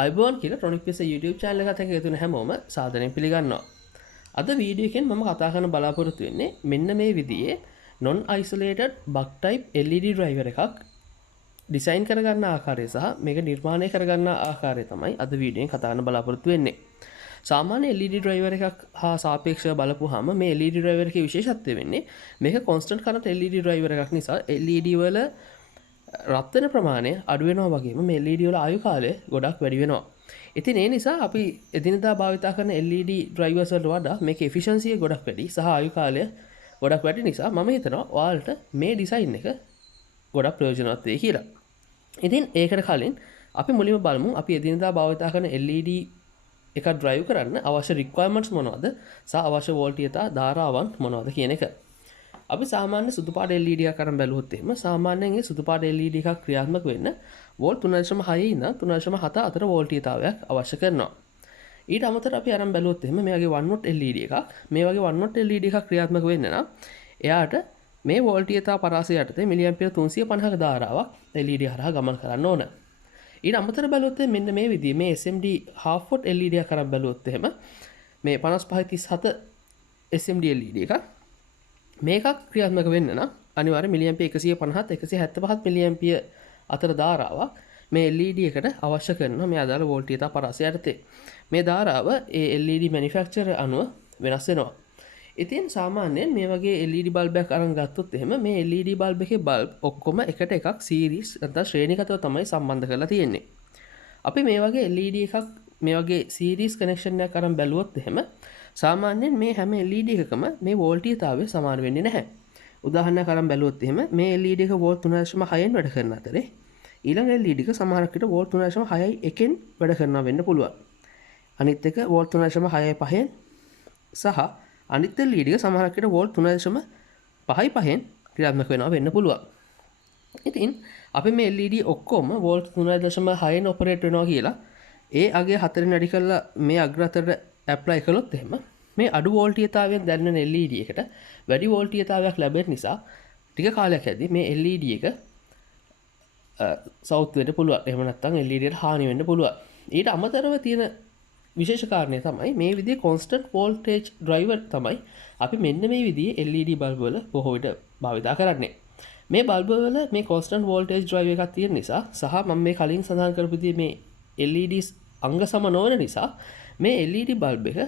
අයිබෝන් කියලා ටොනික් පිස YouTube channel එකත් එක්ක එකතු වෙන හැමෝම සාදරයෙන් පිළිගන්නවා. අද වීඩියෝ එකෙන් මම කතා කරන්න බලාපොරොත්තු වෙන්නේ මෙන්න මේ විදිහේ non isolated buck type LED driver එකක් ඩිසයින් කරගන්න ආකාරය සහ මේක නිර්මාණය කරගන්න ආකාරය තමයි අද වීඩියෝෙන් කතා කරන්න බලාපොරොත්තු වෙන්නේ. සාමාන්‍ය LED driver එකක් හා සාපේක්ෂව බලපුවාම මේ LED driver එකේ විශේෂත්වය වෙන්නේ මේක constant current LED driver එකක් නිසා LED වල රත් වෙන ප්‍රමාණය අඩු වෙනවා වගේම මේ LED වල ආයු කාලය ගොඩක් වැඩි වෙනවා. ඉතින් ඒ නිසා අපි එදිනදා භාවිතා කරන LED drivers වලට වඩා මේකේ efficiency එක ගොඩක් වැඩි සහ ආයු කාලය ගොඩක් වැඩි නිසා මම හිතනවා ඔයාලට මේ ඩිසයින් එක ගොඩක් ප්‍රයෝජනවත් වෙයි කියලා. ඉතින් ඒකට කලින් අපි මුලින්ම බලමු අපි එදිනදා භාවිතා කරන LED එක drive කරන්න අවශ්‍ය requirements මොනවද සහ අවශ්‍ය වෝල්ටීයතා ධාරාවන් මොනවද කියන එක. අපි සාමාන්‍ය සුදු පාට LED එකක් අරන් බැලුවොත් එහෙම සාමාන්‍යයෙන් මේ සුදු පාට LED එකක් ක්‍රියාත්මක වෙන්න වෝල්ට් 3.6 ඉඳන් 3.7 අතර වෝල්ටීයතාවයක් අවශ්‍ය කරනවා. ඊට අමතරව අපි අරන් බැලුවොත් එහෙම මේ වගේ 1 watt LED එකක් මේ වගේ 1 watt LED එකක් ක්‍රියාත්මක වෙන්න නම් එයාට මේ වෝල්ටීයතා පරාසය යටතේ මිලිඇම්පියර් 350ක ධාරාවක් LED හරහා ගමන් කරන්න ඕන. ඊට අමතරව බැලුවොත් මෙන්න මේ විදිහේ මේ SMD half watt LED එකක් අරන් බැලුවොත් එහෙම මේ 5537 SMD LED එකක් මේකක් ක්‍රියාත්මක වෙන්න නම් අනිවාර්ය මිලිඇම්පියර් 150ත් 175ත් මිලිඇම්පියර් අතර ධාරාවක් මේ LED එකට අවශ්‍ය කරනවා මේ අදාළ වෝල්ටීයතා පරාසය යටතේ. මේ ධාරාව ඒ LED මැනුෆැක්චරර් අනුව වෙනස් වෙනවා. ඉතින් සාමාන්‍යයෙන් මේ වගේ LED බල්බ් එකක් අරන් ගත්තොත් එහෙම මේ LED බල්බ් එකේ බල්බ් ඔක්කොම එකට එකක් සීරීස් නැත්නම් ශ්‍රේණිගතව තමයි සම්බන්ධ කරලා තියෙන්නේ. අපි මේ වගේ LED එකක් මේ වගේ සීරීස් කනෙක්ෂන් එකක් අරන් බැලුවොත් එහෙම සාමාන්‍යයෙන් මේ හැම LED එකකම මේ වෝල්ටීයතාවය සමාන වෙන්නේ නැහැ. උදාහරණයක් අරන් බැලුවොත් එහෙම මේ LED එක වෝල්ට් 3.6න් වැඩ කරන අතරේ ඊළඟ LED එක සමහරක් විට වෝල්ට් 3.6න් වැඩ කරනවා වෙන්න පුළුවන්. අනිත් එක වෝල්ට් 3.65න් සහ අනිත් LED එක සමහරක් විට වෝල්ට් 3.55න් ක්‍රියාත්මක වෙනවා වෙන්න පුළුවන්. ඉතින් අපි මේ LED ඔක්කොම වෝල්ට් 3.6න් ඔපරේට් වෙනවා කියලා ඒ අගේ 4න් වැඩි කරලා මේ අග්‍ර අතරට ඇප්ලයි කළොත් එහෙම මේ අඩු වෝල්ටීයතාවයෙන් දැනෙන LED එකට වැඩි වෝල්ටීයතාවයක් ලැබෙන නිසා ටික කාලයක් යද්දී මේ LED එක සවුත් වෙන්න පුළුවන්. එහෙම නැත්නම් LED එකට හානි වෙන්න පුළුවන්. ඊට අමතරව තියෙන විශේෂ කාරණය තමයි මේ විදිහේ constant voltage driver තමයි අපි මෙන්න මේ විදිහේ LED බල්බ් වල බොහෝ විට භාවිතා කරන්නේ. මේ බල්බ් වල මේ constant voltage driver එකක් තියෙන නිසා සහ මම මේ කලින් සඳහන් කරපු විදිහේ මේ LEDs අංග සම නොවන නිසා මේ LED බල්බ් එක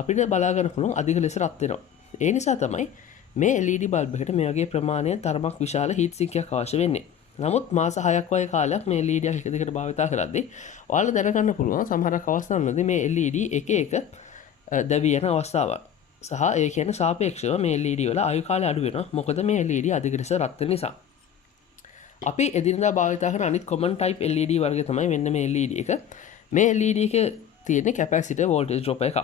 අපිට බලා ගන්න පුළුවන් අධික ලෙස රත් වෙනවා. ඒ නිසා තමයි මේ LED බල්බ් එකට මේ වගේ ප්‍රමාණයෙන් තරමක් විශාල හීට් සිංක් එකක් අවශ්‍ය වෙන්නේ. නමුත් මාස 6ක් වගේ කාලයක් මේ LED එක එක දිගට භාවිතා කරද්දී ඔයාලා දැනගන්න පුළුවන් සමහරක් අවස්ථාවලදී මේ LED එක එක දැවි යන අවස්ථාවක්. සහ ඒ කියන්නේ සාපේක්ෂව මේ LED වල ආයු කාලය අඩු වෙනවා. මොකද මේ LED අධික ලෙස රත් වෙන නිසා. අපි එදිනදා භාවිතා කරන අනිත් common type LED වර්ගය තමයි මෙන්න මේ LED එක. මේ LED එක තියෙන කැපැසිටර් වෝල්ටේජ් ඩ්‍රොප් එකක්.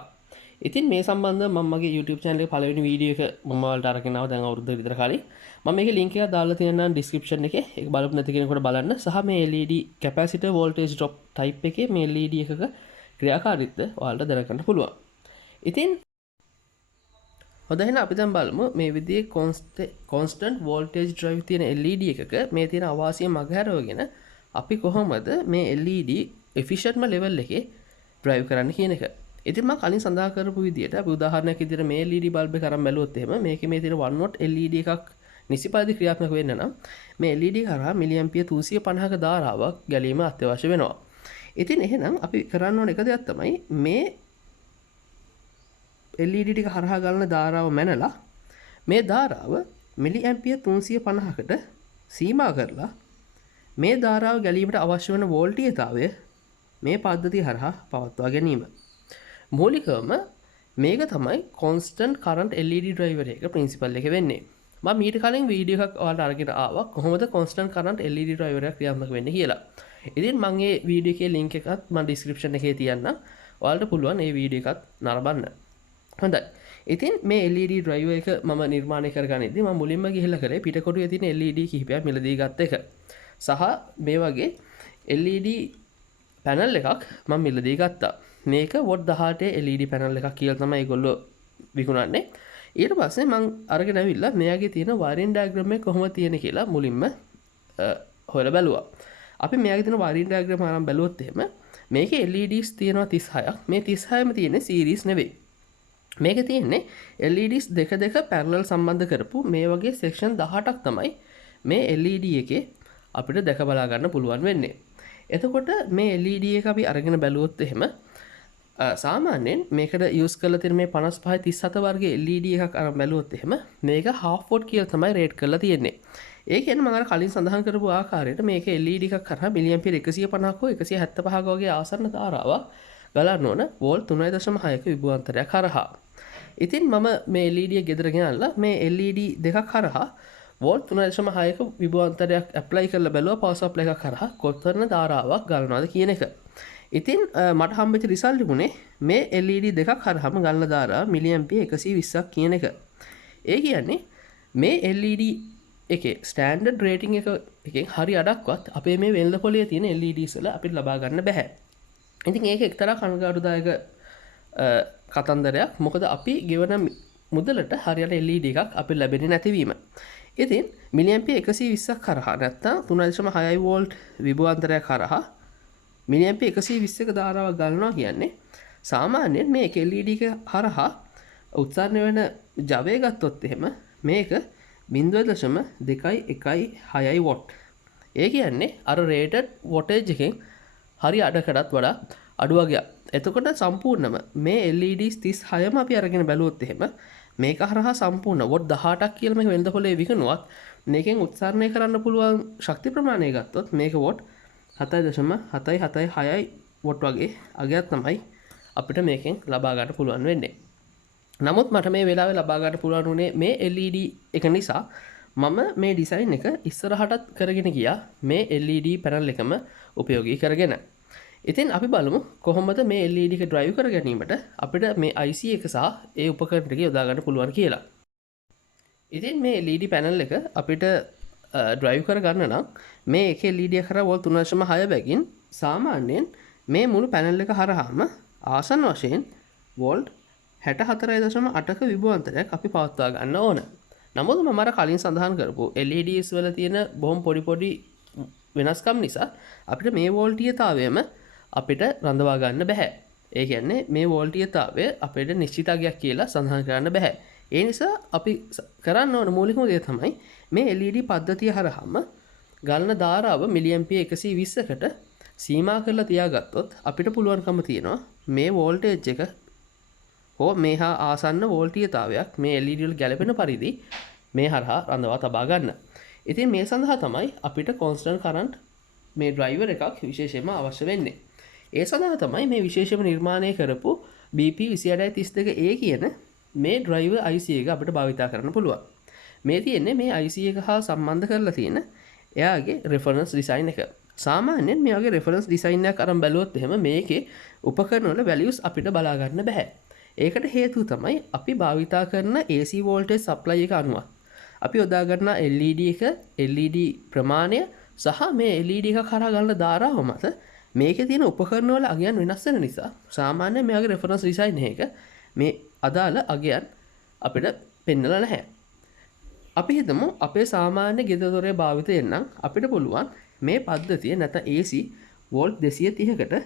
ඉතින් මේ සම්බන්ධව මම මගේ YouTube channel එකේ පළවෙනි වීඩියෝ එක මම ඔයාලට අරගෙන ආවා දැන් අවුරුද්දකට විතර කලින්. මම මේකේ link එකක් දාලා තියෙනවා description එකේ. ඒක බලපු නැති කෙනෙකුට බලන්න. සහ මේ LED capacitor voltage drop type එකේ මේ LED එකක ක්‍රියාකාරීත්වය ඔයාලට දැනගන්න පුළුවන්. ඉතින් හොඳයි එහෙනම් අපි දැන් බලමු මේ විදිහේ constant voltage drive තියෙන LED එකක මේ තියෙන අවාසිය මගහැරවගෙන අපි කොහොමද මේ LED efficientම level එකේ drive කරන්න කියන එක. ඉතින් මම කලින් සඳහන් කරපු විදිහට අපි උදාහරණයක් විදිහට මේ LED බල්බ් එක අරන් බැලුවොත් එහෙම මේකේ මේ තියෙන 1 watt LED එකක් නිසි පරිදි ක්‍රියාත්මක වෙන්න නම් මේ LED කරා මිලිඇම්පියර් 350ක ධාරාවක් ගැලීම අත්‍යවශ්‍ය වෙනවා. ඉතින් එහෙනම් අපි කරන්න ඕන එක දෙයක් තමයි මේ LED ටික හරහා ගලන ධාරාව මැනලා මේ ධාරාව මිලිඇම්පියර් 350කට සීමා කරලා මේ ධාරාව ගැලීමට අවශ්‍ය වන වෝල්ටීයතාවය මේ පද්ධතිය හරහා පවත්වා ගැනීම. මූලිකවම මේක තමයි constant current LED driver එක principle එක වෙන්නේ. මම ඊට කලින් වීඩියෝ එකක් ඔයාලට අරගෙන ආවා කොහොමද constant current LED driver එක ක්‍රියාත්මක වෙන්නේ කියලා. ඉතින් මම මේ වීඩියෝ එකේ link එකත් මම description එකේ තියන්නම්. ඔයාලට පුළුවන් මේ වීඩියෝ එකත් නරඹන්න. හොඳයි. ඉතින් මේ LED driver එක මම නිර්මාණය කරගනිද්දී මම මුලින්ම ගිහිල්ලා කරේ පිටකොටුවේ තියෙන LED කිහිපයක් මිලදී ගත්ත එක. සහ මේ වගේ LED පැනල් එකක් මම මිලදී ගත්තා. මේක වොට් 18 LED පැනල් එකක් කියලා තමයි ඒගොල්ලෝ විකුණන්නේ. ඊට පස්සේ මම අරගෙන ඇවිල්ලා මෙයාගේ තියෙන වයරින් ඩයග්‍රෑම් එක කොහොමද තියෙන්නේ කියලා මුලින්ම හොයලා බැලුවා. අපි මෙයාගේ තියෙන වයරින් ඩයග්‍රෑම් අරන් බැලුවොත් එහෙම මේක LEDs තියෙනවා 36ක්. මේ 36ම තියෙන්නේ සීරීස් නෙවෙයි. මේක තියෙන්නේ LEDs දෙක පැරලල් සම්බන්ධ කරපු මේ වගේ සෙක්ෂන් 18ක් තමයි මේ LED එකේ අපිට දැක බලා ගන්න පුළුවන් වෙන්නේ. එතකොට මේ LED එක අපි අරගෙන බැලුවොත් එහෙම සාමාන්‍යයෙන් මේකට යූස් කරලා තියෙන මේ 55 37 වර්ගයේ LED එකක් අරන් බැලුවොත් එහෙම මේක half watt කියලා තමයි රේට් කරලා තියෙන්නේ. ඒ කියන්නේ මම අර කලින් සඳහන් කරපු ආකාරයට මේක LED එකක් කරා මිලියම්පියර් 150ක 175ක වගේ ආසන්න ධාරාවක් ගලන්න ඕන වෝල්ට් 3.6ක විභවාන්තරයක් හරහා. ඉතින් මම මේ LED එක ගෙදර ගෙනල්ලා මේ LED දෙකක් හරහා වෝල්ට් 3.6ක විභවාන්තරයක් ඇප්ලයි කරලා බැලුවා පවර් සප්ලයි එකක් කරා කොතරම් ධාරාවක් ගලනවාද කියන එක. ඉතින් මට හම්බෙච්ච රිසල්ට් තිබුණේ මේ LED දෙකක් හරහාම ගලන ධාරාව මිලියම්පියර් 120ක් කියන එක. ඒ කියන්නේ මේ LED එකේ ස්ටෑන්ඩඩ් රේටින් එකෙන් හරි අඩක්වත් අපේ මේ වෙළඳ පොලේ තියෙන LEDs වල අපිට ලබා ගන්න බෑ. ඉතින් ඒක එක්තරා කනගාටුදායක කතන්දරයක්. මොකද අපි ගෙවන මුදලට හරියට LED එකක් අපිට ලැබෙන්නේ නැතිවීම. ඉතින් මිලියම්පියර් 120ක් කරහා නැත්තම් 3.6 වෝල්ට් විභවාන්තරයක් කරහා මිලියම්පියර් 120ක ධාරාවක් ගන්නවා කියන්නේ සාමාන්‍යයෙන් මේ LED එක හරහා උත්සාහනය වෙන ජවය ගත්තොත් එහෙම මේක 0.216 වොට්. ඒ කියන්නේ අර රේටඩ් වොටේජ් එකෙන් හරි අඩකටත් වඩා අඩු වගේක්. එතකොට සම්පූර්ණම මේ LEDs 36ම අපි අරගෙන බැලුවොත් එහෙම මේක හරහා සම්පූර්ණ වොට් 18ක් කියලා මේක වෙළඳ පොලේ විකුණුවත් මේකෙන් උත්සාහනය කරන්න පුළුවන් ශක්ති ප්‍රමාණය ගත්තොත් මේක වොට් 7.776 වොට් වගේ අගයක් තමයි අපිට මේකෙන් ලබා ගන්න පුළුවන් වෙන්නේ. නමුත් මට මේ වෙලාවේ ලබා ගන්න පුළුවන් උනේ මේ LED එක නිසා මම මේ ඩිසයින් එක ඉස්සරහටත් කරගෙන ගියා මේ LED පැනල් එකම උපයෝගී කරගෙන. ඉතින් අපි බලමු කොහොමද මේ LED එක ඩ්‍රයිව් කර ගැනීමට අපිට මේ IC එක සහ ඒ උපකරණ ටික යොදා ගන්න පුළුවන් කියලා. ඉතින් මේ LED පැනල් එක අපිට ඩ්‍රයිව් කර ගන්න නම් මේ එකේ LED එක කරා වෝල්ට් 3.6 බැගින් සාමාන්‍යයෙන් මේ මුළු පැනල් එක හරහාම ආසන්න වශයෙන් වෝල්ට් 64.8ක විභවාන්තරයක් අපි පවත්වා ගන්න ඕන. නමුත් මම අර කලින් සඳහන් කරපු LEDs වල තියෙන බොහොම පොඩි වෙනස්කම් නිසා අපිට මේ වෝල්ටීයතාවයම අපිට රඳවා ගන්න බෑ. ඒ කියන්නේ මේ වෝල්ටීයතාවය අපිට නිශ්චිත අගයක් කියලා සඳහන් කරන්න බෑ. ඒ නිසා අපි කරන්න ඕන මූලිකම දේ තමයි මේ LED පද්ධතිය හරහාම ගලන ධාරාව මිලියම්පියර් 120කට සීමා කරලා තියාගත්තොත් අපිට පුළුවන්කම තියෙනවා මේ වෝල්ටේජ් එක හෝ මේ හා ආසන්න වෝල්ටීයතාවයක් මේ LED වල ගැලපෙන පරිදි මේ හරහා රඳවා තබා ගන්න. ඉතින් මේ සඳහා තමයි අපිට කොන්ස්ටන්ට් කරන්ට් මේ ඩ්‍රයිවර් එකක් විශේෂයෙන්ම අවශ්‍ය වෙන්නේ. ඒ සඳහා තමයි මේ විශේෂම නිර්මාණය කරපු BP2832A කියන මේ ඩ්‍රයිවර් IC එක අපිට භාවිතා කරන්න පුළුවන්. මේ තියෙන්නේ මේ IC එක හා සම්බන්ධ කරලා තියෙන එයාගේ රෙෆරන්ස් ඩිසයින් එක. සාමාන්‍යයෙන් මේ වගේ රෙෆරන්ස් ඩිසයින් එකක් අරන් බැලුවොත් එහෙම මේකේ උපකරණ වල වැලියුස් අපිට බලා ගන්න බෑ. ඒකට හේතුව තමයි අපි භාවිතා කරන AC වෝල්ටේජ් සප්ලයි එක අනුව අපි යොදා ගන්න LED එක LED ප්‍රමාණය සහ මේ LED එක කරා ගන්න ධාරාව මත මේකේ තියෙන උපකරණ වල අගයන් වෙනස් වෙන නිසා සාමාන්‍යයෙන් මේ වගේ රෙෆරන්ස් ඩිසයින් එකක මේ අදාළ අගයන් අපිට පෙන්නලා නැහැ. අපි හිතමු අපේ සාමාන්‍ය ගෙදර දොරේ භාවිතයෙන් නම් අපිට පුළුවන් මේ පද්ධතිය නැත්නම් AC වෝල්ට් 230කට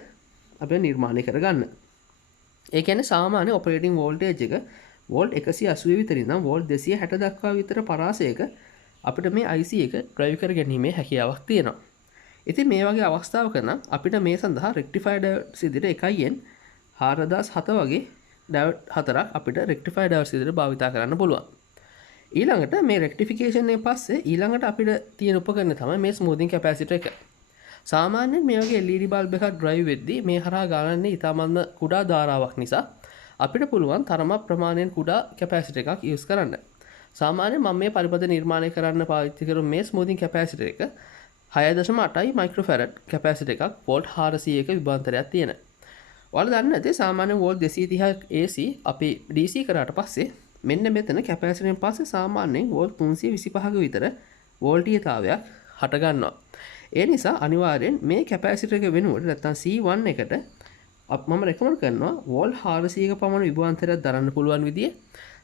අපි නිර්මාණය කරගන්න. ඒ කියන්නේ සාමාන්‍ය ඔපරේටිං වෝල්ටේජ් එක වෝල්ට් 180 විතර ඉඳන් වෝල්ට් 260 දක්වා විතර පරාසයක අපිට මේ IC එක ඩ්‍රයිව් කර ගැනීමේ හැකියාවක් තියෙනවා. ඉතින් මේ වගේ අවස්ථාවක නම් අපිට මේ සඳහා රෙක්ටිෆයර් ඩයෝඩ්ස් විදිහට 1N 4007 වගේ ඩයෝඩ් හතරක් අපිට රෙක්ටිෆයර් ඩයෝඩ්ස් විදිහට භාවිතා කරන්න පුළුවන්. ඊළඟට මේ රෙක්ටිෆිකේෂන් එකෙන් පස්සේ ඊළඟට අපිට තියෙන උපකරණ තමයි මේ ස්මූතින් කැපැසිටර් එක. සාමාන්‍යයෙන් මේ වගේ LED බල්බ් එකක් ඩ්‍රයිව් වෙද්දී මේ හරහා ගලන්නේ ඉතාමත්ම කුඩා ධාරාවක් නිසා අපිට පුළුවන් තරමක් ප්‍රමාණයෙන් කුඩා කැපැසිටර් එකක් යූස් කරන්න. සාමාන්‍යයෙන් මම මේ පරිපථ නිර්මාණය කරන්න පාවිච්චි කරන මේ ස්මූතින් කැපැසිටර් එක 6.8 මයික්‍රෝෆැරඩ් කැපැසිටර් එකක් වෝල්ට් 400ක විභවාන්තරයක් තියෙන. ඔයාලා දන්නේ නැති සාමාන්‍ය වෝල්ට් 230ක AC අපි DC කරාට පස්සේ මෙන්න මෙතන කැපැසිටරෙන් පස්සේ සාමාන්‍යයෙන් වෝල්ට් 325ක විතර වෝල්ටීයතාවයක් හට ගන්නවා. ඒ නිසා අනිවාර්යෙන් මේ කැපැසිටර් එක වෙනුවට නැත්නම් C1 එකට මම රෙකමන්ඩ් කරනවා වෝල්ට් 400ක පමණ විභවාන්තරයක් දරන්න පුළුවන් විදිය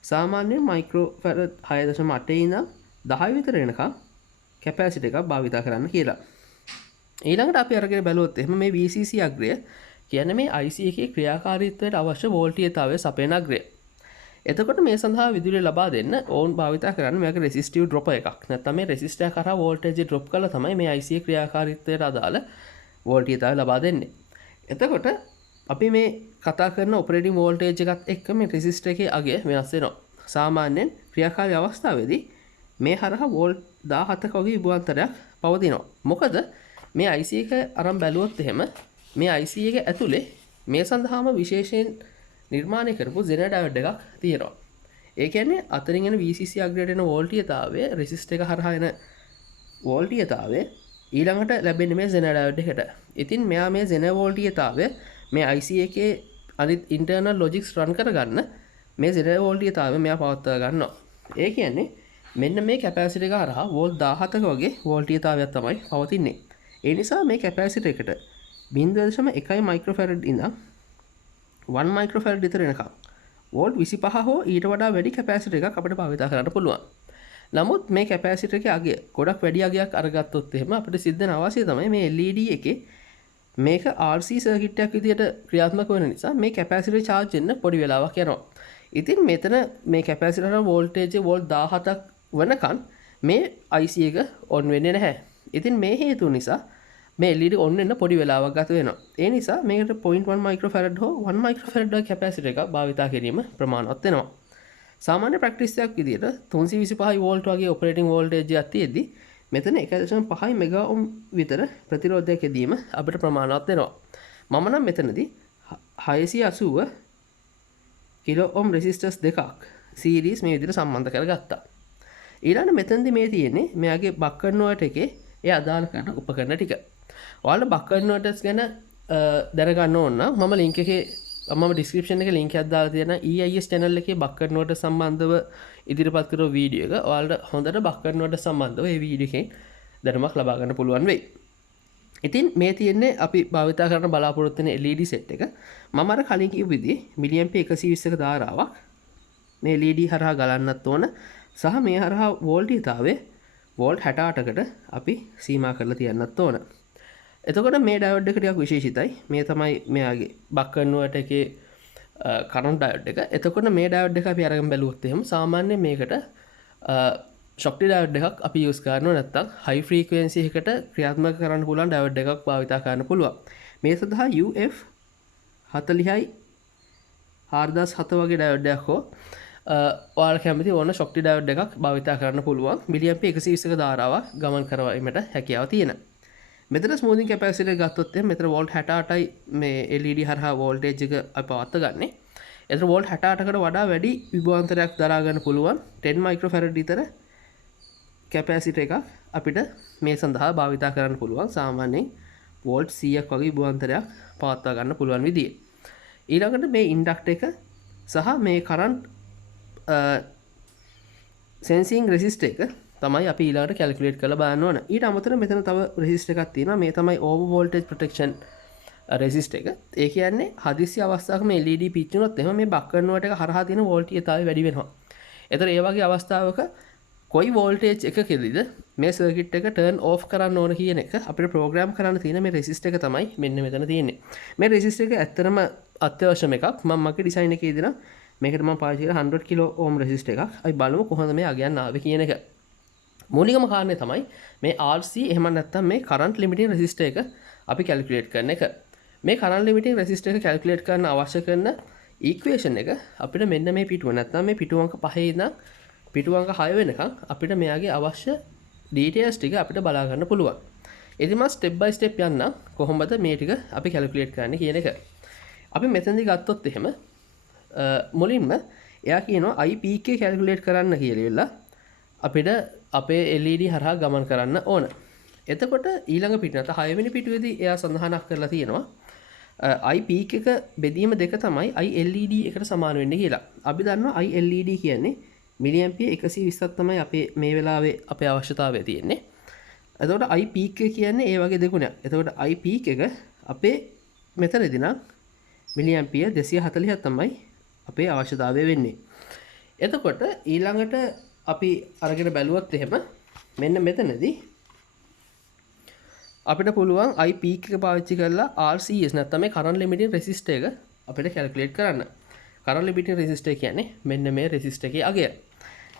සාමාන්‍යයෙන් මයික්‍රෝෆැරඩ් 6.8 ඉඳන් 10 විතර වෙනකම් කැපැසිටර් එකක් භාවිතා කරන්න කියලා. ඊළඟට අපි අරගෙන බැලුවොත් එහෙම මේ VCC අග්‍රය කියන්නේ මේ IC එකේ ක්‍රියාකාරීත්වයට අවශ්‍ය වෝල්ටීයතාවය සපයන අග්‍රය. එතකොට මේ සඳහා විදුලිය ලබා දෙන්න ඕන් භාවිතා කරන්න මේක රෙසිස්ටිව් ඩ්‍රොපර් එකක්. නැත්නම් මේ රෙසිස්ටර් කරා වෝල්ටේජ් ඩ්‍රොප් කළා තමයි මේ IC ක්‍රියාකාරීත්වයට අදාළ වෝල්ටීයතාවය ලබා දෙන්නේ. එතකොට අපි මේ කතා කරන ඔපරේටිං වෝල්ටේජ් එකත් එක්ක මේ රෙසිස්ටර් එකේ අගය වෙනස් වෙනවා. සාමාන්‍යයෙන් ක්‍රියාකාරී අවස්ථාවේදී මේ හරහා වෝල්ට් 17ක වගේ විභවාන්තරයක් පවතිනවා. මොකද මේ IC එක අරන් බැලුවොත් එහෙම මේ IC එක ඇතුලේ මේ සඳහාම විශේෂයෙන් නිර්මාණය කරපු Zener diode එකක් තියෙනවා. ඒ කියන්නේ අතරින් එන VCC අග්‍රයට එන වෝල්ටීයතාවය රෙසිස්ටර් එක හරහා එන වෝල්ටීයතාවය ඊළඟට ලැබෙන්නේ මේ Zener diode එකට. ඉතින් මෙයා මේ Zener වෝල්ටීයතාවය මේ IC එකේ අනිත් ඉන්ටර්නල් ලොජික්ස් රන් කරගන්න මේ Zener වෝල්ටීයතාවය මෙයා පවත්වා ගන්නවා. ඒ කියන්නේ මෙන්න මේ කැපැසිටර් එක හරහා වෝල්ට් 17ක වගේ වෝල්ටීයතාවයක් තමයි පවතින්නේ. ඒ නිසා මේ කැපැසිටර් එකට 0.1 මයික්‍රෝෆැරඩ් ඉඳන් 1 මයික්‍රෝෆැරඩ් විතර එනකම් වෝල්ට් 25 හෝ ඊට වඩා වැඩි කැපැසිටර් එකක් අපිට භාවිත කරන්න පුළුවන්. නමුත් මේ කැපැසිටර් එකේ අගය ගොඩක් වැඩි අගයක් අරගත්තොත් එහෙම අපිට සිද්ධ වෙන අවශ්‍ය තමයි මේ LED එකේ මේක RC සර්කිට් එකක් විදියට ක්‍රියාත්මක වෙන නිසා මේ කැපැසිටර් charge වෙන්න පොඩි වෙලාවක් යනවා. ඉතින් මෙතන මේ කැපැසිටර් වෝල්ටේජ් වෝල්ට් 17ක් වෙනකන් මේ IC එක ඔන් වෙන්නේ නැහැ. ඉතින් මේ හේතුව නිසා මේ LED ඔන් වෙන්න පොඩි වෙලාවක් ගත වෙනවා. ඒ නිසා මේකට 0.1 මයික්‍රෝෆැරඩ් හෝ 1 මයික්‍රෝෆැරඩ් වගේ කැපැසිටර් එකක් භාවිත කිරීම ප්‍රමාණවත් වෙනවා. සාමාන්‍ය ප්‍රැක්ටිස් එකක් විදියට 325 වෝල්ට් වගේ ඔපරේටිං වෝල්ටේජ් එකක් තියෙද්දි මෙතන 1.5 මෙගා ඕම් විතර ප්‍රතිරෝධයක් යෙදීම අපිට ප්‍රමාණවත් වෙනවා. මම නම් මෙතනදී 680 කිලෝ ඕම් රෙසිස්ටර්ස් දෙකක් සීරීස් මේ විදිහට සම්බන්ධ කරගත්තා. ඊළඟට මෙතනදී මේ තියෙන්නේ මෙයාගේ බක් කන්වර්ටර් එකේ ඒ අදාළ කරන උපකරණ ටික. ඔයාලා බක් කන්වර්ටර්ස් ගැන දැනගන්න ඕන නම් මම ලින්ක් එකේ මම ඩිස්ක්‍රිප්ෂන් එකේ ලින්ක් එකක් දාලා තියෙනවා EIS channel එකේ බක් කන්වර්ටර් සම්බන්ධව ඉදිරිපත් කරපු වීඩියෝ එක. ඔයාලට හොඳට බක් කන්වර්ටර් සම්බන්ධව මේ වීඩියෝ එකෙන් දැනුමක් ලබා ගන්න පුළුවන් වෙයි. ඉතින් මේ තියෙන්නේ අපි භාවිත කරන බලාපොරොත්තු වෙන LED set එක. මම අර කලින් කියපු විදිහේ මිලිඇම්පියර් 120ක ධාරාවක් මේ LED හරහා ගලන්නත් ඕන සහ මේ හරහා වෝල්ටීයතාවය වෝල්ට් 68කට අපි සීමා කරලා තියන්නත් ඕන. එතකොට මේ ඩයෝඩ් එක ටිකක් විශේෂිතයි. මේ තමයි මෙයාගේ බක් කන්වර්ටර් එකේ කරන්ට් ඩයෝඩ් එක. එතකොට මේ ඩයෝඩ් එක අපි අරගෙන බැලුවොත් එහෙම සාමාන්‍යයෙන් මේකට ෂොක්ටි ඩයෝඩ් එකක් අපි යූස් කරනවා නැත්නම් හයි ෆ්‍රීකවෙන්සි එකකට ක්‍රියාත්මක කරන්න පුළුවන් ඩයෝඩ් එකක් භාවිත කරන්න පුළුවන්. මේ සඳහා UF 40යි 4007 වගේ ඩයෝඩ් එකක් හෝ ඔයාලා කැමති ඕන ෂොක්ටි ඩයෝඩ් එකක් භාවිත කරන්න පුළුවන්. මිලිඇම්පියර් 120ක ධාරාවක් ගමන් කරවීමට හැකියාව තියෙනවා. මෙතන ස්මූතින් කැපැසිටර් ගත්තොත් එහෙනම් මෙතන වෝල්ට් 68යි මේ LED හරහා වෝල්ටේජ් එක අපි පවත්ව ගන්නෙ. එතන වෝල්ට් 68කට වඩා වැඩි විභවාන්තරයක් දරා ගන්න පුළුවන් 10 මයික්‍රෝෆැරඩ් විතර කැපැසිටර් එකක් අපිට මේ සඳහා භාවිත කරන්න පුළුවන්. සාමාන්‍යයෙන් වෝල්ට් 100ක් වගේ විභවාන්තරයක් පවත්වා ගන්න පුළුවන් විදිය. ඊළඟට මේ ඉන්ඩක්ටර් එක සහ මේ කරන්ට් සෙන්සිං රෙසිස්ටර් එක තමයි අපි ඊළඟට කැල්කියුලේට් කරලා බලන්න ඕන. ඊට අමතරව මෙතන තව රෙසිස්ටර් එකක් තියෙනවා. මේ තමයි ඕවර් වෝල්ටේජ් ප්‍රොටෙක්ෂන් රෙසිස්ටර් එක. ඒ කියන්නේ හදිසි අවස්ථාවක මේ LED පිච්චුනොත් එහෙම මේ බක් කන්වර්ටර් එක හරහා තියෙන වෝල්ටීයතාවය වැඩි වෙනවා. ඒතර ඒ වගේ අවස්ථාවක කොයි වෝල්ටේජ් එකකදීද මේ සර්කිට් එක ටර්න් ඕෆ් කරන්න ඕන කියන එක අපිට ප්‍රෝග්‍රෑම් කරන්න තියෙන මේ රෙසිස්ටර් එක තමයි මෙන්න මෙතන තියෙන්නේ. මේ රෙසිස්ටර් එක ඇත්තටම අත්‍යවශ්‍යම එකක්. මම මගේ ඩිසයින් එකේ දෙනවා මේකට මම පාවිච්චි කරලා 100 කිලෝ ඕම් රෙසිස්ටර් එකක්. අපි බලමු කොහොමද මේ අගයන් ආවේ කියන එක. මූලිකම කාරණය තමයි මේ RC එහෙම නැත්නම් මේ කරන්ට් ලිමිටින් රෙසිස්ටර් එක අපි කැල්කියුලේට් කරන එක. මේ කරන්ට් ලිමිටින් රෙසිස්ටර් එක කැල්කියුලේට් කරන්න අවශ්‍ය කරන ඉක්වේෂන් එක අපිට මෙන්න මේ පිටුව නැත්නම් මේ පිටු අංක 5 ඉඳන් පිටු අංක 6 වෙනකන් අපිට මෙයාගේ අවශ්‍ය ඩීටේල්ස් ටික අපිට බලා ගන්න පුළුවන්. ඉතින් මම ස්ටෙප් බයි ස්ටෙප් යන්නම් කොහොමද මේ ටික අපි කැල්කියුලේට් කරන්නේ කියන එක. අපි මෙතනදී ගත්තොත් එහෙම මුලින්ම එයා කියනවා IPK කැල්කියුලේට් කරන්න කියලා අපිට අපේ LED හරහා ගමන් කරන්න ඕන. එතකොට ඊළඟ පිට නැත 6 වෙනි පිටුවේදී එයා සඳහනක් කරලා තියෙනවා I peak එක බෙදීම දෙක තමයි I LED එකට සමාන වෙන්නේ කියලා. අපි දන්නවා I LED කියන්නේ මිලිඇම්පියර් 120ක් තමයි අපේ මේ වෙලාවේ අපේ අවශ්‍යතාවය තියෙන්නේ. එතකොට I peak කියන්නේ ඒ වගේ දෙගුණයක්. එතකොට I peak එක අපේ මෙතනදී නම් මිලිඇම්පියර් 240ක් තමයි අපේ අවශ්‍යතාවය වෙන්නේ. එතකොට ඊළඟට අපි අරගෙන බැලුවොත් එහෙම මෙන්න මෙතනදී අපිට පුළුවන් IP එක පාවිච්චි කරලා RCS නැත්නම් මේ කරන්ට් ලිමිටින් රෙසිස්ටර් එක අපිට කැල්කියුලේට් කරන්න. කරන්ට් ලිමිටින් රෙසිස්ටර් කියන්නේ මෙන්න මේ රෙසිස්ටර් එකේ අගය.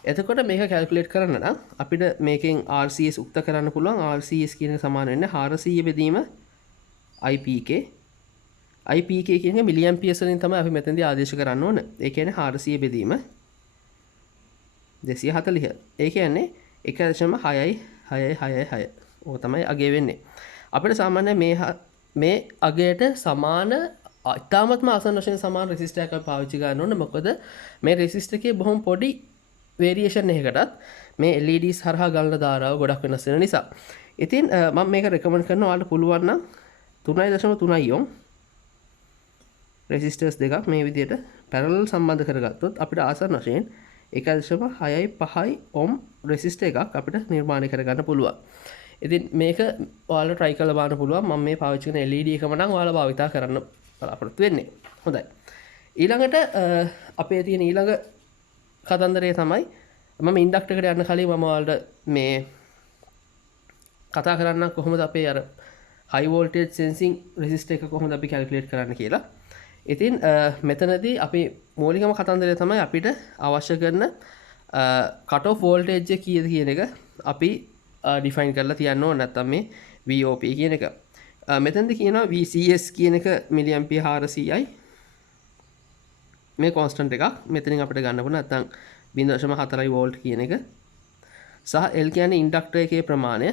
එතකොට මේක කැල්කියුලේට් කරන්න නම් අපිට මේකෙන් RCS උක්ත කරන්න පුළුවන්. RCS කියන එක සමාන වෙන්නේ 400 බෙදීම IPK. IPK කියන්නේ මිලි ඇම්පියර්ස් වලින් තමයි අපි මෙතනදී ආදේශ කරන්න ඕන. ඒ කියන්නේ 400 බෙදීම 240. ඒ කියන්නේ 1.66666. ඕක තමයි අගය වෙන්නේ. අපිට සාමාන්‍යයෙන් මේ අගයට සමාන ඉතාමත්ම ආසන්න වශයෙන් සමාන රෙසිස්ටර් එකක් පාවිච්චි කරන්න ඕනේ. මොකද මේ රෙසිස්ටර් එකේ බොහොම පොඩි වේරියේෂන් එකකටත් මේ LEDs හරහා ගලන ධාරාව ගොඩක් වෙනස් වෙන නිසා. ඉතින් මම මේක රෙකමන්ඩ් කරනවා ඔයාලට පුළුවන් නම් 3.3 ohm රෙසිස්ටර්ස් දෙකක් මේ විදිහට පැරලල් සම්බන්ධ කරගත්තොත් අපිට ආසන්න වශයෙන් 1.65 ohm රෙසිස්ටර් එකක් අපිට නිර්මාණය කරගන්න පුළුවන්. ඉතින් මේක ඔයාලට try කරලා බලන්න පුළුවන්. මම මේ පාවිච්චි කරන LED එකම නම් ඔයාලා භාවිතා කරන්න බලාපොරොත්තු වෙන්නේ. හොඳයි. ඊළඟට අපේ තියෙන ඊළඟ කතන්දරය තමයි මම ඉන්ඩක්ටර් එකට යන්න කලින් මම ඔයාලට මේ කතා කරන්න කොහොමද අපේ අර high voltage sensing resistor එක කොහොමද අපි calculate කරන්න කියලා. ඉතින් මෙතනදී අපි මූලිකම කතන්දරය තමයි අපිට අවශ්‍ය කරන cut off voltage එක කීයද කියන එක අපි define කරලා තියන්න ඕන. නැත්නම් මේ VOP කියන එක. මෙතනදී කියනවා VCS කියන එක මිලිඇම්පියර් 400යි. මේ constant එකක් මෙතනින් අපිට ගන්න පුළුවන්. නැත්නම් 0.4 වෝල්ට් කියන එක. සහ L කියන්නේ ඉන්ඩක්ටර් එකේ ප්‍රමාණය.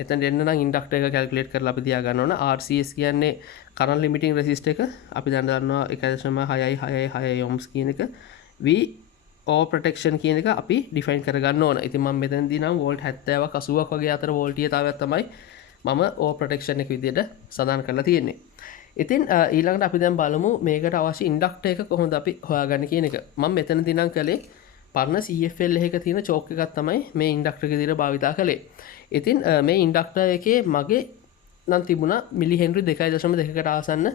එතෙන් දෙන්න නම් ඉන්ඩක්ටර් එක කැල්කියුලේට් කරලා අපි තියා ගන්න ඕන. RCS කියන්නේ කරන්ට් ලිමිටින් රෙසිස්ටර් එක. අපි දැන් දන්නවා 1.666 ohms කියන එක. VO protection කියන එක අපි ඩිෆයින් කරගන්න ඕන. ඉතින් මම මෙතනදී නම් වෝල්ට් 70ක් 80ක් වගේ අතර වෝල්ටීයතාවයක් තමයි මම O protection එක විදිහට සඳහන් කරලා තියෙන්නේ. ඉතින් ඊළඟට අපි දැන් බලමු මේකට අවශ්‍ය ඉන්ඩක්ටර් එක කොහොමද අපි හොයාගන්නේ කියන එක. මම මෙතනදී නම් කළේ පරණ CFL එකක තියෙන චෝක් එකක් තමයි මේ ඉන්ඩක්ටර් එක විදිහට භාවිතා කළේ. ඉතින් මේ ඉන්ඩක්ටර් එකේ මගේ නම් තිබුණා මිලි හෙන්රි 2.2කට ආසන්න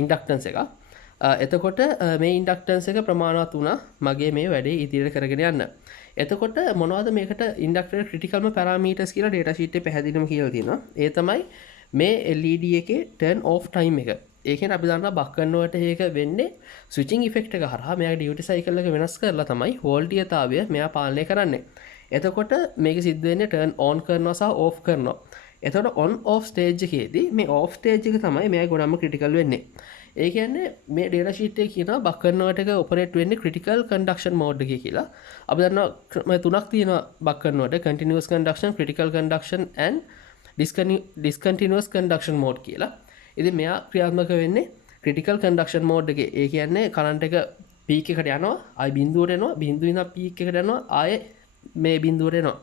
ඉන්ඩක්ටන්ස් එකක්. එතකොට මේ ඉන්ඩක්ටන්ස් එක ප්‍රමාණවත් වුණා මගේ මේ වැඩේ ඉදිරියට කරගෙන යන්න. එතකොට මොනවද මේකට ඉන්ඩක්ටර් ක්‍රිටිකල්ම පැරාමීටර්ස් කියලා ඩේටා ෂීට් එකේ පැහැදිලිවම කියලා තියෙනවා. ඒ තමයි මේ LED එකේ turn off time එක. ඒ කියන්නේ අපි දන්නවා බක් කන්වර්ටර් එක වෙන්නේ ස්විචින් ඉෆෙක්ට් එක හරහා මෙයාගේ ඩියුටි සයිකල් එක වෙනස් කරලා තමයි වෝල්ටීයතාවය මෙයා පාලනය කරන්නේ. එතකොට මේක සිද්ධ වෙන්නේ turn on කරනවා සහ off කරනවා. එතකොට on off stage එකේදී මේ off stage එක තමයි මෙයා ගොඩක්ම ක්‍රිටිකල් වෙන්නේ. ඒ කියන්නේ මේ ඩේටා ෂීට් එකේ කියනවා බක් කන්වර්ටර් එක ඔපරේට් වෙන්නේ ක්‍රිටිකල් කන්ඩක්ෂන් මෝඩ් එකේ කියලා. අපි දන්නවා තුනක් තියෙනවා බක් converter continuous conduction, critical conduction and discontinuous conduction mode කියලා. ඉතින් මෙයා ක්‍රියාත්මක වෙන්නේ critical conduction mode එකේ. ඒ කියන්නේ කරන්ට් එක පීක් එකට යනවා, ආයි බිඳුවට එනවා, බිඳුවේ ඉඳන් පීක් එකට යනවා, ආයේ මේ බිඳුවට එනවා.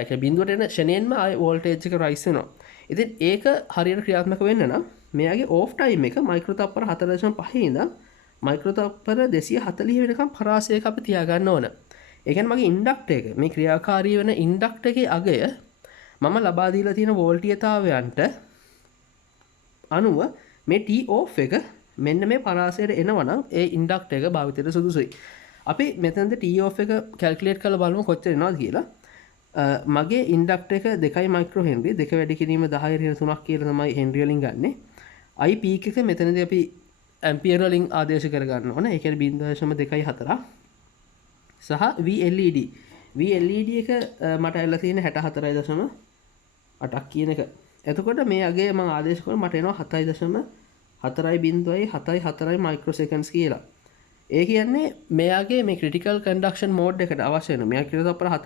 ඒක බිඳුවට එන ෂණයෙන්ම ආයේ වෝල්ටේජ් එක රයිස් වෙනවා. ඉතින් ඒක හරියට ක්‍රියාත්මක වෙන්න නම් මෙයාගේ ඕෆ් ටයිම් එක මයික්‍රෝ තප්පර 4.5 ඉඳන් මයික්‍රෝ තප්පර 240 වෙනකම් පරාසයක අපි තියාගන්න ඕන. ඒ කියන්නේ මගේ ඉන්ඩක්ටර් එක මේ ක්‍රියාකාරී වෙන ඉන්ඩක්ටර් එකේ අගය මම ලබා දීලා තියෙන වෝල්ටීයතාවයන්ට අනුව මේ T off එක මෙන්න මේ පරාසයට එනවා නම් ඒ ඉන්ඩක්ටර් එක භාවිතයට සුදුසුයි. අපි මෙතනදී T off එක කැල්කියුලේට් කරලා බලමු කොච්චර එනවද කියලා. මගේ ඉන්ඩක්ටර් එක 2 මයික්‍රෝ හෙන්රි 2 වැඩි කිරීම 10/3 කියලා තමයි හෙන්රි වලින් ගන්නෙ. I peak එක මෙතනදී අපි ඇම්පියර් වලින් ආදේශ කරගන්න ඕන. ඒ කියන්නේ 0.24 සහ VLED එක මට ඇවිල්ලා තියෙන 64.8ක් කියන එක. එතකොට මේ අගේ මම ආදේශ කරලා මට එනවා 7.4.774 මයික්‍රෝසෙකන්ඩ්ස් කියලා. ඒ කියන්නේ මෙයාගේ මේ ක්‍රිටිකල් කන්ඩක්ෂන් මෝඩ් එකට අවශ්‍ය වෙන මෙයා කියලා තප්පර 4.5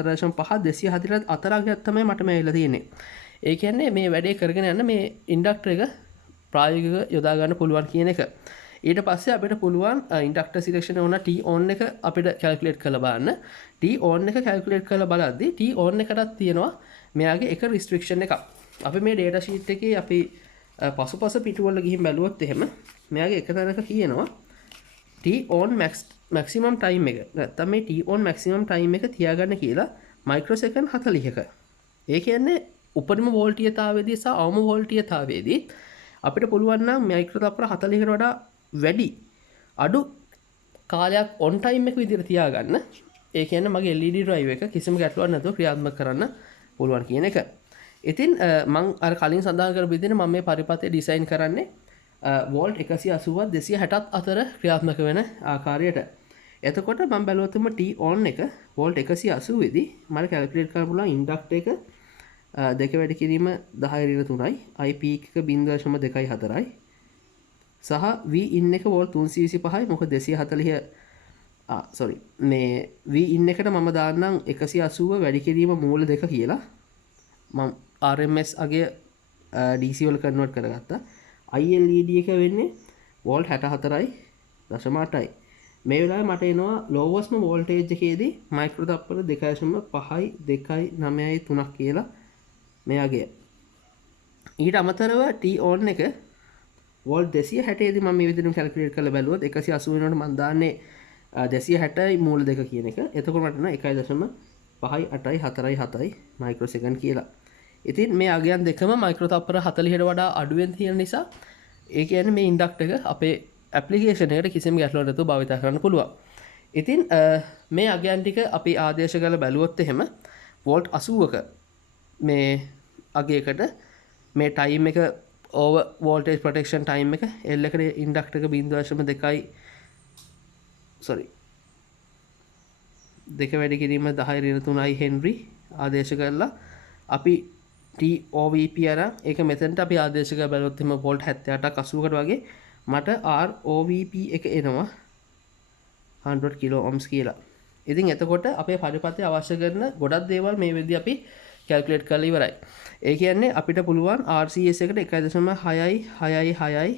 244ක් තමයි මට මේ ඇවිල්ලා තියෙන්නේ. ඒ කියන්නේ මේ වැඩේ කරගෙන යන්න මේ ඉන්ඩක්ටර් එක ප්‍රායෝගිකව යොදා ගන්න පුළුවන් කියන එක. ඊට පස්සේ අපිට පුළුවන් ඉන්ඩක්ටර් සිලෙක්ෂන් ඕන T on එක අපිට කැල්කියුලේට් කරලා බලන්න. T on එක කැල්කියුලේට් කරලා බලද්දී T on එකටත් තියෙනවා මෙයාගේ එක රිස්ට්‍රික්ෂන් එකක්. අපි මේ ඩේටා ෂීට් එකේ අපි පසුපස පිටුවල ගිහින් බැලුවොත් එහෙම මෙයාගේ එක තැනක කියනවා T on maximum time එක. නැත්නම් මේ T on maximum time එක තියාගන්න කියලා මයික්‍රෝසෙකන්ඩ් 40ක. ඒ කියන්නේ උපරිම වෝල්ටීයතාවයේදී සහ අවම වෝල්ටීයතාවයේදී අපිට පුළුවන් නම් මයික්‍රෝ තප්පර 40කට වඩා වැඩි අඩු කාලයක් on time එක විදිහට තියාගන්න. ඒ කියන්නේ මගේ LED drive එක කිසිම ගැටලුවක් නැතුව ක්‍රියාත්මක කරන්න පුළුවන් කියන එක. ඉතින් මං අර කලින් සඳහන් කරපු විදිහට මම මේ පරිපථය ඩිසයින් කරන්නේ වෝල්ට් 180ත් 260ත් අතර ක්‍රියාත්මක වෙන ආකාරයට. එතකොට මම බැලුවොත්ම T on එක වෝල්ට් 180 දී මම කැල්කියුලේට් කරන්න පුළුවන් ඉන්ඩක්ටර් එක දෙක වැඩි කිරීම 10/3යි I peak එක 0.24යි සහ V in එක වෝල්ට් 325යි මොකද 240 sorry මේ V in එකට මම දාන්නම් 180 වැඩි කිරීම මූල 2 කියලා මම RMS අගේ DC වල කන්වර්ට් කරගත්තා. ILED එක වෙන්නේ වෝල්ට් 64.8යි. මේ වෙලාවේ මට එනවා ලෝවස්ම වෝල්ටේජ් එකේදී මයික්‍රෝ තප්පර 2.5යි 2යි 9යි 3ක් කියලා මෙයාගේ. ඊට අමතරව T on එක වෝල්ට් 260 දී මම මේ විදිහට කැල්කියුලේට් කරලා බැලුවොත් 180 වෙනකොට මම දාන්නේ 260යි මූල 2 කියන එක. එතකොට මට එනවා 1.5යි 8යි 4යි 7යි මයික්‍රෝසෙකන්ඩ් කියලා. ඉතින් මේ අගයන් දෙකම මයික්‍රෝ තප්පර 40ට වඩා අඩුවෙන් තියෙන නිසා ඒ කියන්නේ මේ ඉන්ඩක්ටර් එක අපේ ඇප්ලිකේෂන් එකට කිසිම ගැටලුවක් නැතුව භාවිත කරන්න පුළුවන්. ඉතින් මේ අගයන් ටික අපි ආදේශ කරලා බැලුවොත් එහෙම වෝල්ට් 80ක මේ අගයකට මේ ටයිම් එක ඕවර් වෝල්ටේජ් ප්‍රොටෙක්ෂන් ටයිම් එක L එකට ඉන්ඩක්ටර් එක 0.2යි sorry දෙක වැඩි කිරීම 10/3යි හෙන්රි ආදේශ කරලා අපි TOVP අරන් ඒක මෙතනට අපි ආදේශ කරලා බලුවොත් එහෙම වෝල්ට් 78ක් 80කට වගේ මට ROVP එක එනවා 100 කිලෝ ohms කියලා. ඉතින් එතකොට අපේ පරිපථය අවශ්‍ය කරන ගොඩක් දේවල් මේ වෙද්දී අපි කැල්කියුලේට් කරලා ඉවරයි. ඒ කියන්නේ අපිට පුළුවන් RCS එකට 1.666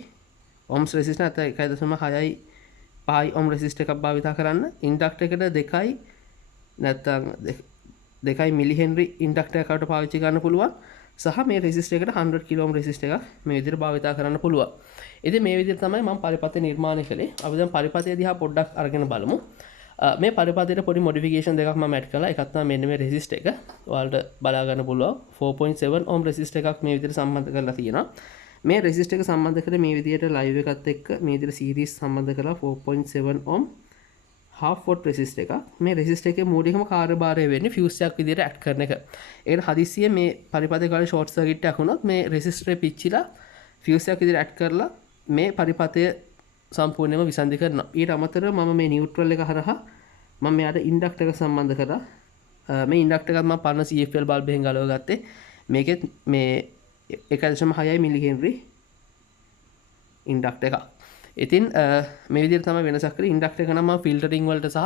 ohms resistor නැත්නම් 1.6යි 5 ohm resistor එකක් භාවිත කරන්න. ඉන්ඩක්ටර් එකට 2යි නැත්නම් 2යි මිලි හෙන්රි ඉන්ඩක්ටර් එකකට පාවිච්චි කරන්න පුළුවන්. සහ මේ රෙසිස්ටර් එකට 100 කිලෝ ohms රෙසිස්ටර් එකක් මේ විදිහට භාවිත කරන්න පුළුවන්. ඉතින් මේ විදිහට තමයි මම පරිපථය නිර්මාණය කළේ. අපි දැන් පරිපථය දිහා පොඩ්ඩක් අරගෙන බලමු. මේ පරිපථයට පොඩි මොඩිෆිකේෂන් දෙකක් මම ඇඩ් කළා. එකක් තමයි මෙන්න මේ රෙසිස්ටර් එක. ඔයාලට බලා ගන්න පුළුවන් 4.7 ohm රෙසිස්ටර් එකක් මේ විදිහට සම්බන්ධ කරලා තියෙනවා. මේ රෙසිස්ටර් එක සම්බන්ධ කරලා මේ විදිහට ලයිව් එකත් එක්ක මේ විදිහට සීරීස් සම්බන්ධ කරලා 4.7 ohm half watt resistor එකක්. මේ resistor එකේ මූලිකම කාර්යභාරය වෙන්නේ fuse එකක් විදිහට ඇඩ් කරන එක. ඒකට හදිස්සියේ මේ පරිපථය කාලේ short circuit එකක් වුණොත් මේ resistor එක පිච්චිලා fuse එකක් විදිහට ඇඩ් කරලා මේ පරිපථය සම්පූර්ණයෙන්ම විසන්ධි කරනවා. ඊට අමතරව මම මේ neutral එක හරහා මම මෙයාට ඉන්ඩක්ටර් එක සම්බන්ධ කරා. මේ ඉන්ඩක්ටර් එකත් මම 50 CFL බල්බ් එකෙන් ගලව ගත්තේ. මේකෙත් මේ 1.6 මිලි හෙන්රි ඉන්ඩක්ටර් එකක්. ඉතින් මේ විදිහට තමයි වෙනසක් කරේ. ඉන්ඩක්ටර් එක නම් මම ෆිල්ටරින් වලට සහ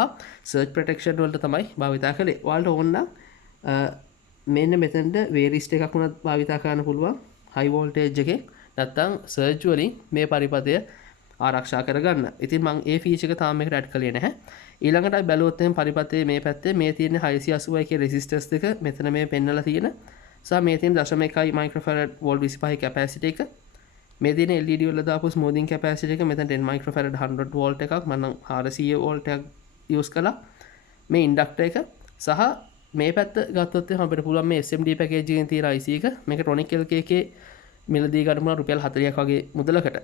සර්ජ් ප්‍රොටෙක්ෂන් වලට තමයි භාවිත කළේ. ඔයාලට ඕන නම් මෙන්න මෙතනට වේරිස්ට් එකක් උනත් භාවිත කරන්න පුළුවන්. හයි වෝල්ටේජ් එකේ නැත්තම් සර්ජ් වලින් මේ පරිපථය ආරක්ෂා කරගන්න. ඉතින් මම ඒ ෆීචර් එක තාම මේකට ඇඩ් කළේ නැහැ. ඊළඟට අපි බැලුවොත් එහෙනම් පරිපථයේ මේ පැත්තේ මේ තියෙන 680 කේ රෙසිස්ටර්ස් දෙක මෙතන මේ පෙන්නලා තියෙන සහ මේ තියෙන 0.1 මයික්‍රෝෆැරඩ් වෝල්ට් 25 කැපැසිටි එක මේ තියෙන LED වල දාපු ස්මූදින් කැපැසිටි එක මෙතන 10 මයික්‍රෝෆැරඩ් 100 වෝල්ට් එකක් මම 400 වෝල්ට් එකක් යූස් කළා. මේ ඉන්ඩක්ටර් එක සහ මේ පැත්ත ගත්තොත් එහෙනම් අපිට පුළුවන් මේ SMD පැකේජ් එකෙන් තියෙන IC එක මේක Tronic LK එකේ මිලදී ගන්න පුළුවන් රුපියල් 40ක් වගේ මුදලකට.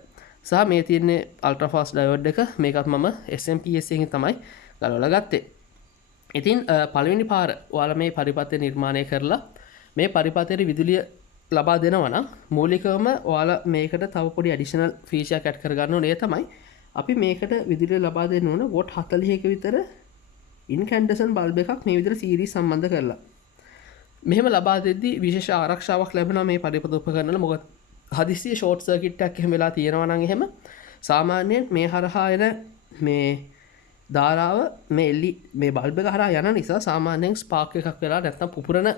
සහ මේ තියෙන්නේ අල්ට්‍රා ෆාස්ට් ඩයෝඩ් එක මේකත් මම SMPS එකෙන් තමයි ගලවලා ගත්තේ. ඉතින් පළවෙනි පාර ඔයාලා මේ පරිපථය නිර්මාණය කරලා මේ පරිපථයේ විදුලිය ලබා දෙනවා නම් මූලිකවම ඔයාලා මේකට තව පොඩි ඇඩිෂනල් ෆීචර් එකක් ඇඩ් කරගන්න ඕනේ. ඒ තමයි අපි මේකට විදුලිය ලබා දෙන්න ඕන වොට් 40ක විතර ඉන්කැන්ඩසන් බල්බ් එකක් මේ විදිහට සීරීස් සම්බන්ධ කරලා. මෙහෙම ලබා දෙද්දී විශේෂ ආරක්ෂාවක් ලැබෙනවා මේ පරිපථ උපකරණ වල. මොකද හදිස්සියේ ෂෝට් සර්කිට් එකක් එහෙම වෙලා තියෙනවා නම් එහෙම සාමාන්‍යයෙන් මේ හරහා එන මේ ධාරාව මේ බල්බ් එක හරහා යන නිසා සාමාන්‍යයෙන් ස්පාර්ක් එකක් වෙලා නැත්නම් පුපුරන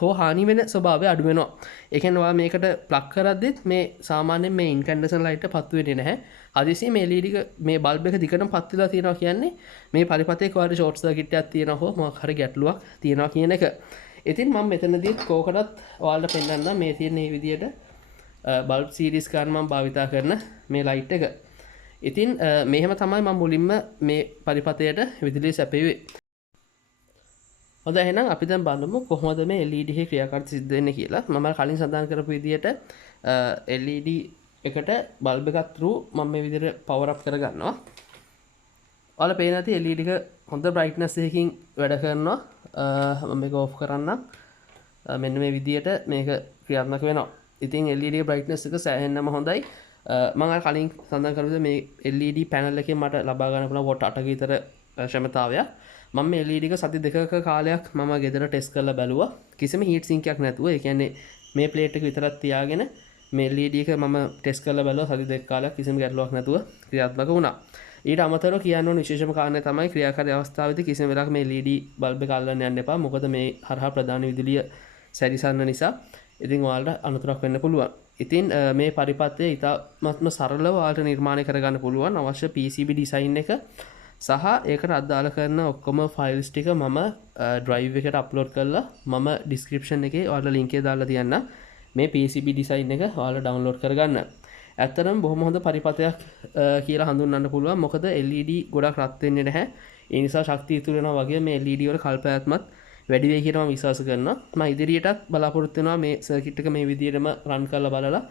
හෝ හානි වෙන ස්වභාවය අඩු වෙනවා. ඒ කියන්නේ ඔයා මේකට ප්ලග් කරද්දිත් මේ සාමාන්‍යයෙන් මේ ඉන්කැන්ඩසන් ලයිට් එක පත්තු වෙන්නේ නැහැ. හදිස්සියේ මේ LED එක මේ බල්බ් එක දිගටම පත් වෙලා තියෙනවා කියන්නේ මේ පරිපථයේ කොහරි ෂෝට් සර්කිට් එකක් තියෙනවා හෝ මොකක් හරි ගැටලුවක් තියෙනවා කියන එක. ඉතින් මම මෙතනදී කෝකටත් ඔයාලට පෙන්නන්නම් මේ තියෙන මේ විදියට බල්බ් සීරීස් ගන්න මම භාවිතා කරන මේ ලයිට් එක. ඉතින් මෙහෙම තමයි මම මුලින්ම මේ පරිපථයට විදුලිය සැපයුවේ. හොඳයි එහෙනම් අපි දැන් බලමු කොහොමද මේ LED එකේ ක්‍රියාකාරීත්වය සිද්ධ වෙන්නේ කියලා. මම කලින් සඳහන් කරපු විදියට LED එකට බල්බ් එකක් through මම මේ විදියට පවර් අප් කරගන්නවා. ඔයාලා පේන ඇති LED එක හොඳ බ්‍රයිට්නස් එකකින් වැඩ කරනවා. මම මේක ඕෆ් කරන්නම්. මෙන්න මේ විදියට මේක ක්‍රියාත්මක වෙනවා. ඉතින් LED බ්‍රයිට්නස් එක සෑහෙන්නම හොඳයි. මම කලින් සඳහන් කරුවේ මේ LED පැනල් එකෙන් මට ලබා ගන්න පුළුවන් වොට් 8ක විතර ක්ෂමතාවයක්. මම මේ LED එක සති දෙකක කාලයක් මම ගෙදර ටෙස්ට් කරලා බැලුවා. කිසිම හීට් සින්ක් එකක් නැතුව. ඒ කියන්නේ මේ ප්ලේට් එක විතරක් තියාගෙන මේ LED එක මම ටෙස්ට් කරලා බැලුවා සති දෙක කාලයක් කිසිම ගැටලුවක් නැතුව ක්‍රියාත්මක වුණා. ඊට අමතරව කියන්න ඕන විශේෂම කාරණය තමයි ක්‍රියාකාරී අවස්ථාවේදී කිසිම වෙලාවක මේ LED බල්බ් එක අල්ලන්න යන්න එපා. මොකද මේ හරහා ප්‍රධාන විදුලිය සැරිසන්න නිසා ඉතින් ඔයාලට අනතුරක් වෙන්න පුළුවන්. ඉතින් මේ පරිපත්‍රය ඉතාමත්ම සරලව ඔයාලට නිර්මාණය කරගන්න පුළුවන් අවශ්‍ය PCB ඩිසයින් එක සහ ඒකට අදාළ කරන ඔක්කොම ෆයිල්ස් ටික මම ඩ්‍රයිව් එකට අප්ලෝඩ් කරලා මම ඩිස්ක්‍රිප්ෂන් එකේ ඔයාලට ලින්ක් එක දාලා තියන්නම්. මේ PCB ඩිසයින් එක ඔයාලා ඩවුන්ලෝඩ් කරගන්න. ඇත්තටම බොහොම හොඳ පරිපත්‍රයක් කියලා හඳුන්වන්න පුළුවන්. මොකද LED ගොඩක් රත් වෙන්නේ නැහැ. ඒ නිසා ශක්තිය ඉතුරු වෙනවා වගේ මේ LED වල කල්පනාත්මත් වැඩි වෙයි කියලා මම විශ්වාස කරනවා. මම ඉදිරියටත් බලාපොරොත්තු වෙනවා මේ සර්කිට් එක මේ විදිහටම රන් කරලා බලලා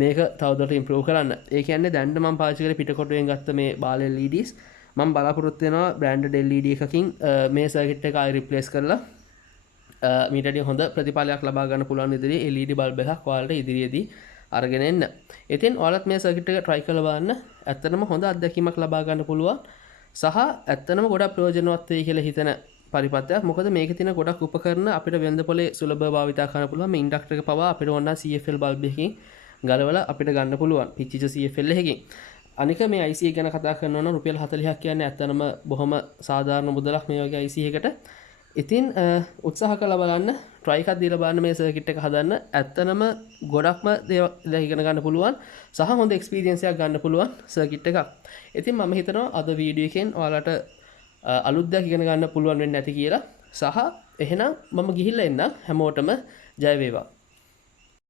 මේක තවදුරටත් ඉම්ප්‍රූව් කරන්න. ඒ කියන්නේ දැන් මම පාවිච්චි කරේ පිටකොටුවෙන් ගත්ත මේ බාල LEDs මම බලාපොරොත්තු වෙනවා බ්‍රෑන්ඩඩ් LED එකකින් මේ සර්කිට් එක ආයෙ රිප්ලේස් කරලා මීටරේ හොඳ ප්‍රතිඵලයක් ලබා ගන්න පුළුවන් ඉදිරියේ LED බල්බ් එකක් ඔයාලට ඉදිරියේදී අරගෙන එන්න. ඉතින් ඔයාලත් මේ සර්කිට් එක try කරලා බලන්න. ඇත්තටම හොඳ අත්දැකීමක් ලබා ගන්න පුළුවන්. සහ ඇත්තටම ගොඩක් ප්‍රයෝජනවත් වෙයි කියලා හිතන පරිපත්‍රයක්. මොකද මේකේ තියෙන ගොඩක් උපකරණ අපිට වෙළඳ පොලේ සුලභව භාවිතා කරන්න පුළුවන්. මේ ඉන්ඩක්ටර් එක පවා අපිට ඕන CFL බල්බ් එකකින් ගලවලා අපිට ගන්න පුළුවන්. පිච්චිච්ච CFL එකකින්. අනික මේ IC එක ගැන කතා කරනවා නම් රුපියල් 40ක් කියන්නේ ඇත්තටම බොහොම සාධාරණ මුදලක් මේ වගේ IC එකකට. ඉතින් උත්සාහ කරලා බලන්න, try එකක් දීලා බලන්න මේ සර්කිට් එක හදන්න. ඇත්තනම ගොඩක්ම දේවල් ඉගෙන ගන්න පුළුවන් සහ හොඳ එක්ස්පීරියන්ස් එකක් ගන්න පුළුවන් සර්කිට් එකක්. ඉතින් මම හිතනවා අද වීඩියෝ එකෙන් ඔයාලට අලුත් දෙයක් ඉගෙන ගන්න පුළුවන් වෙන්නේ නැති කියලා. සහ එහෙනම් මම ගිහිල්ලා එන්නම්. හැමෝටම ජය වේවා.